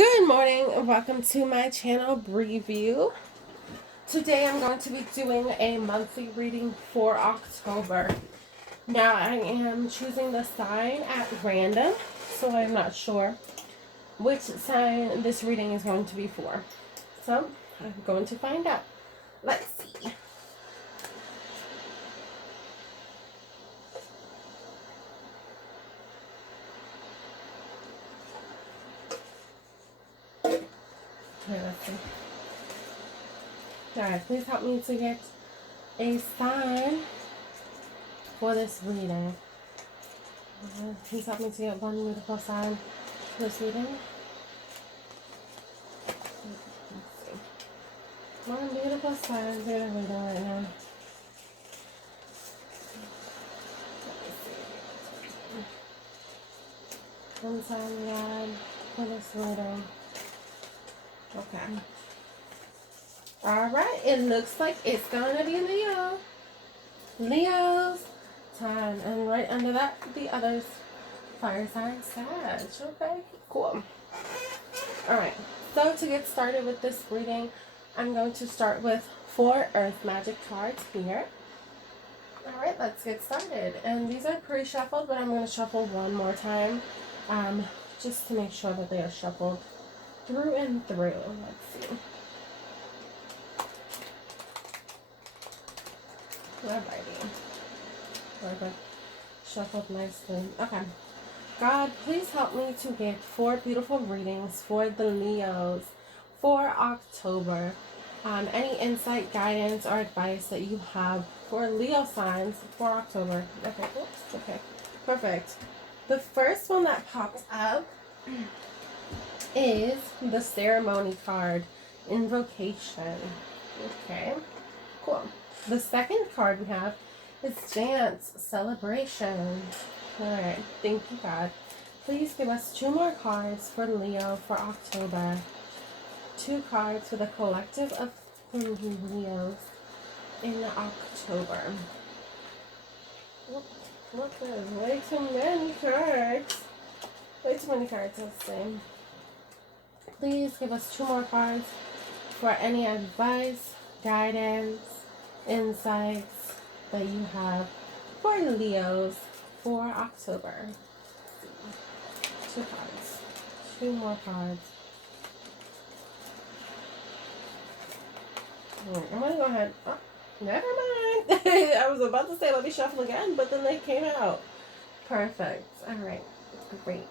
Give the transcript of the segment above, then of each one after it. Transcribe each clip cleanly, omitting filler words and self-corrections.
Good morning and welcome to my channel, Briy View. Today I'm going to be doing a monthly reading for October. Now I am choosing the sign at random, so I'm not sure which sign this reading is going to be for. So I'm going to find out. Let's see. Let's see. Alright, please help me to get a sign for this reading. Please help me to get one beautiful sign for this reading. Let's see. One beautiful sign for the reading right now. One sign God for this reading. Okay. Alright, it looks like it's gonna be Leo. Leo's time. And right under that, the others. Fire sign Sag. Okay, cool. Alright, so to get started with this reading, I'm going to start with 4 Earth Magic cards here. Alright, let's get started. And these are pre-shuffled, but I'm going to shuffle one more time. Just to make sure that they are shuffled through and through. Let's see. Alrighty. Perfect. Shuffled nicely. Okay. God, please help me to get 4 beautiful readings for the Leos for October. Any insight, guidance, or advice that you have for Leo signs for October. Okay, oops, okay. Perfect. The first one that popped up is the ceremony card, invocation. Okay, cool. The second card we have is dance, celebration. Alright, thank you, God. Please give us 2 more cards for Leo for October. 2 cards for the collective of Leos in October. Look, there's way too many cards. Way too many cards, let's see. Please give us 2 more cards for any advice, guidance, insights that you have for Leos for October. 2 cards. 2 more cards. I'm going to go ahead. Oh, never mind. I was about to say let me shuffle again, but then they came out. Perfect. Alright. Great.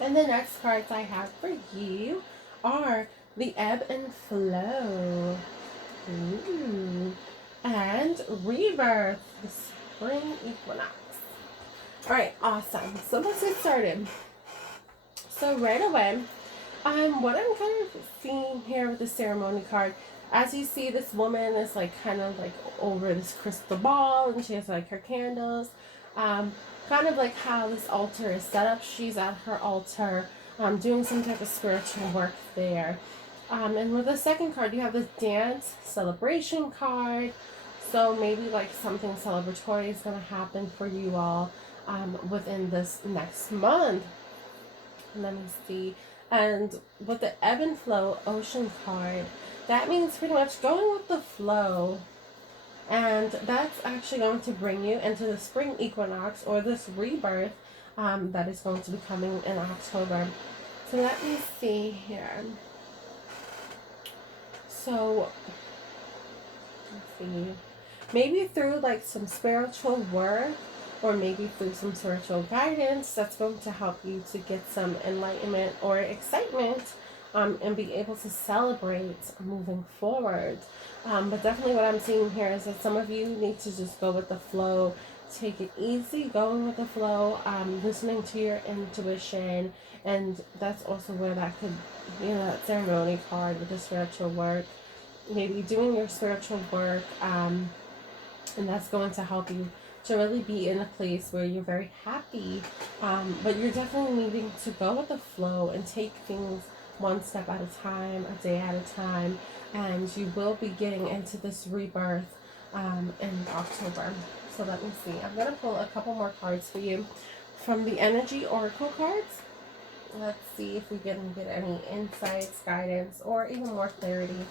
And the next cards I have for you are the ebb and flow. Ooh. And Rebirth, the spring equinox. Alright, awesome. So let's get started. So right away, what I'm kind of seeing here with the ceremony card, as you see, this woman is like kind of like over this crystal ball, and she has like her candles. Kind of like how this altar is set up. She's at her altar, doing some type of spiritual work there. And with the second card, you have this dance celebration card. So maybe like something celebratory is going to happen for you all within this next month. Let me see. And with the ebb and flow ocean card, that means pretty much going with the flow. And that's actually going to bring you into the spring equinox or this rebirth that is going to be coming in October. So let me see here. So, let's see. Maybe through like some spiritual work, or maybe through some spiritual guidance, that's going to help you to get some enlightenment or excitement and be able to celebrate moving forward. But definitely what I'm seeing here is that some of you need to just go with the flow. Take it easy, going with the flow, listening to your intuition. And that's also where that could, that ceremony card with the spiritual work. Maybe doing your spiritual work, and that's going to help you to really be in a place where you're very happy, but you're definitely needing to go with the flow and take things one step at a time, a day at a time, and you will be getting into this rebirth in October. So let me see. I'm going to pull a couple more cards for you from the Energy Oracle cards. Let's see if we can get any insights, guidance, or even more clarity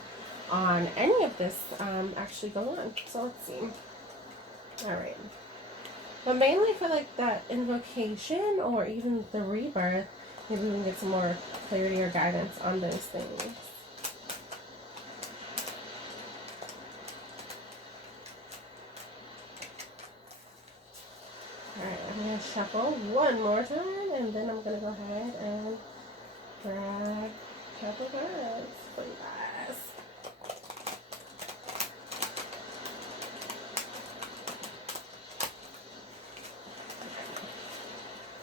on any of this actually going on. So let's see. All right. But mainly for like that invocation or even the rebirth, maybe we can get some more clarity or guidance on those things. Alright, I'm going to shuffle one more time, and then I'm going to go ahead and grab a couple cards for you guys.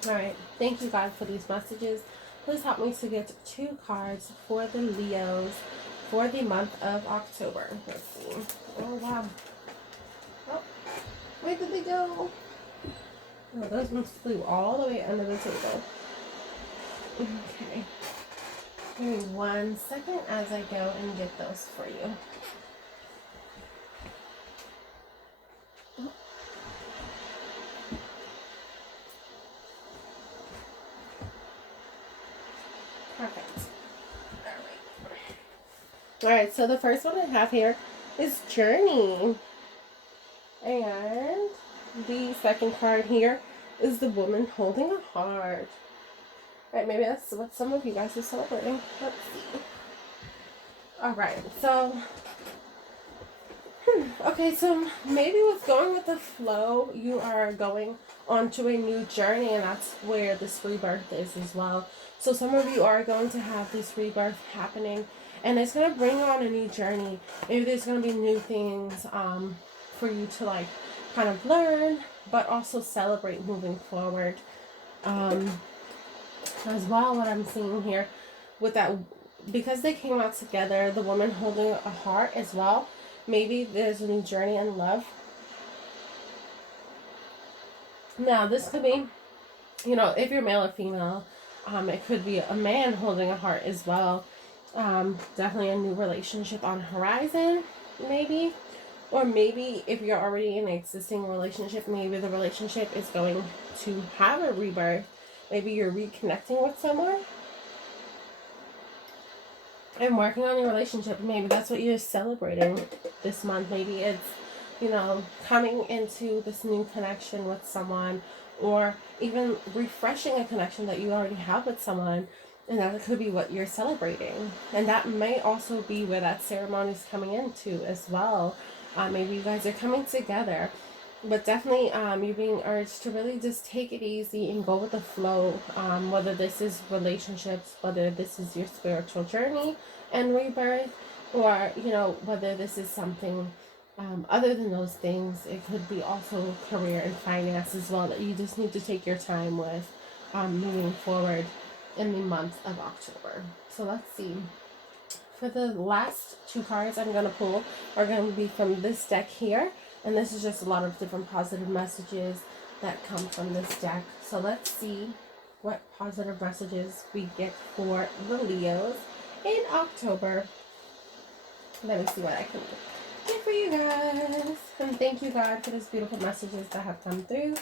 Alright, thank you God for these messages. Please help me to get 2 cards for the Leos for the month of October. Let's see. Oh, wow. Oh, where did they go? Oh, those ones flew all the way under the table. Okay. Give me 1 second as I go and get those for you. Perfect. Alright, so the first one I have here is Journey. And the second card here is the woman holding a heart. Alright, maybe that's what some of you guys are celebrating. Let's see. Alright, so okay, so maybe with going with the flow, you are going onto a new journey, and that's where this rebirth is as well. So some of you are going to have this rebirth happening, and it's going to bring on a new journey. Maybe there's going to be new things for you to like kind of learn, but also celebrate moving forward. As well, what I'm seeing here with that, because they came out together, the woman holding a heart as well. Maybe there's a new journey in love. Now, this could be, you know, if you're male or female, it could be a man holding a heart as well. Definitely a new relationship on horizon, maybe. Or maybe if you're already in an existing relationship, maybe the relationship is going to have a rebirth. Maybe you're reconnecting with someone and working on your relationship. Maybe that's what you're celebrating this month. Maybe it's, you know, coming into this new connection with someone, or even refreshing a connection that you already have with someone. And that could be what you're celebrating. And that may also be where that ceremony is coming into as well. Maybe you guys are coming together. But definitely you're being urged to really just take it easy and go with the flow. Whether this is relationships, whether this is your spiritual journey and rebirth, or, you know, whether this is something other than those things. It could be also career and finance as well, that you just need to take your time with moving forward in the month of October. So let's see. For the last 2 cards I'm going to pull are going to be from this deck here. And this is just a lot of different positive messages that come from this deck. So let's see what positive messages we get for the Leos in October. Let me see what I can get for you guys. And thank you, God, for these beautiful messages that have come through.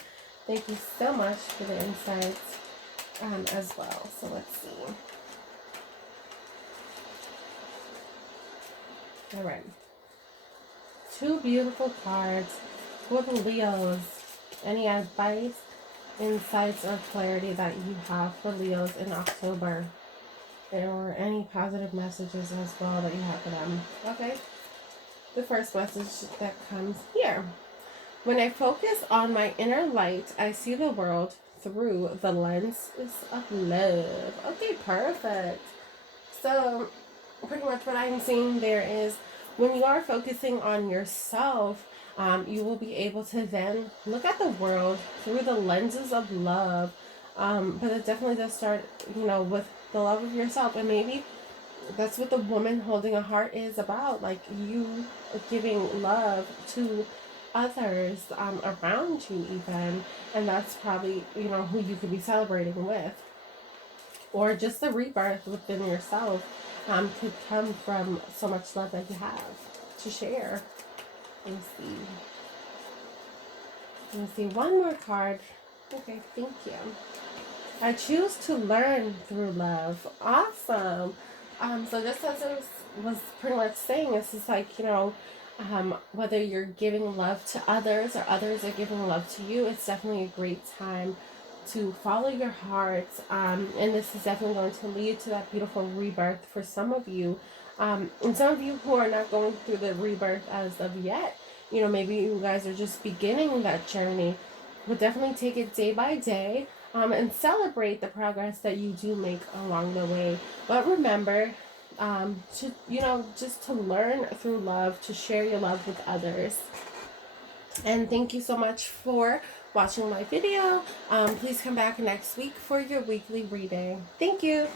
Thank you so much for the insights as well. So let's see. All right. 2 beautiful cards for the Leos. Any advice, insights, or clarity that you have for Leos in October? Or any positive messages as well that you have for them? Okay. The first message that comes here. When I focus on my inner light, I see the world through the lenses of love. Okay, perfect. So, pretty much what I'm seeing there is, when you are focusing on yourself, you will be able to then look at the world through the lenses of love. But it definitely does start, you know, with the love of yourself. And maybe that's what the woman holding a heart is about. Like, you giving love to others around you even. And that's probably, you know, who you could be celebrating with. Or just the rebirth within yourself. Could come from so much love that you have to share. Let me see. Let me see one more card. Okay, thank you. I choose to learn through love. Awesome. So just as I was pretty much saying, this is like, whether you're giving love to others or others are giving love to you, it's definitely a great time to follow your heart. And this is definitely going to lead to that beautiful rebirth for some of you. And some of you who are not going through the rebirth as of yet, maybe you guys are just beginning that journey, but definitely take it day by day, and celebrate the progress that you do make along the way. But remember, just to learn through love, to share your love with others. And thank you so much for watching my video. Please come back next week for your weekly reading. Thank you.